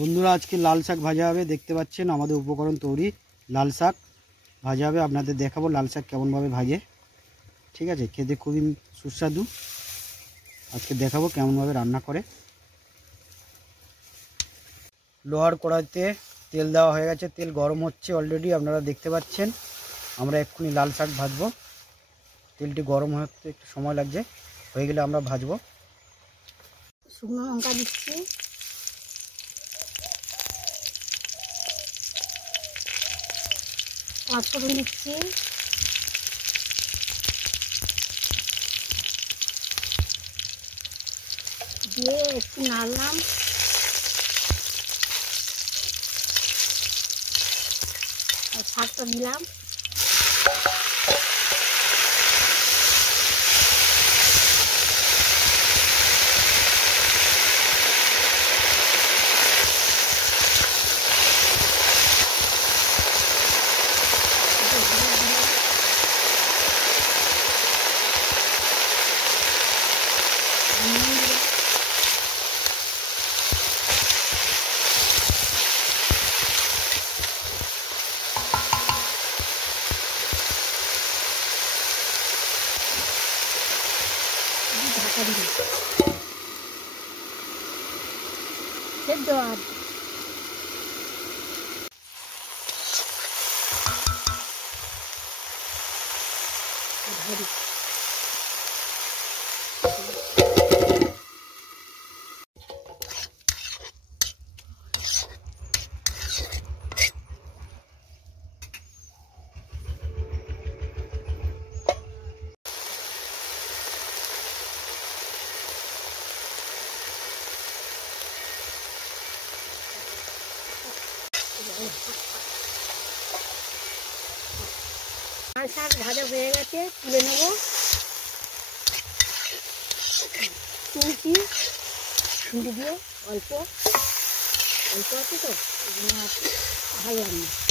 বন্ধুরা আজকে লাল শাক ভাজা হবে। দেখতে পাচ্ছেন আমাদের উপকরণ তৈরি। লাল শাক ভাজা হবে, আপনাদের দেখাবো লাল শাক কেমনভাবে ভাজে। ঠিক আছে, খেতে খুবই সুস্বাদু। আজকে দেখাবো কেমনভাবে রান্না করে। লোহার কড়াইতে তেল দেওয়া হয়ে গেছে, তেল গরম হচ্ছে অলরেডি, আপনারা দেখতে পাচ্ছেন। আমরা এক্ষুনি লাল শাক ভাজবো। তেলটি গরম হতে একটু সময় লাগছে, হয়ে গেলে আমরা ভাজবো। শুকনো লঙ্কা দিচ্ছি, পাঁচফোড়ন দিচ্ছি, দিয়ে একটু নাড়লাম, আর শাকটা দিলাম। ঢাকা দিই সেদ্ধ আর ধরি। লাল শাক ভাজা হয়ে গেছে, তুলে নেব। তুলছি খুঁটি দিয়ে, অল্প অল্প আছে তো, ভালো রান্না।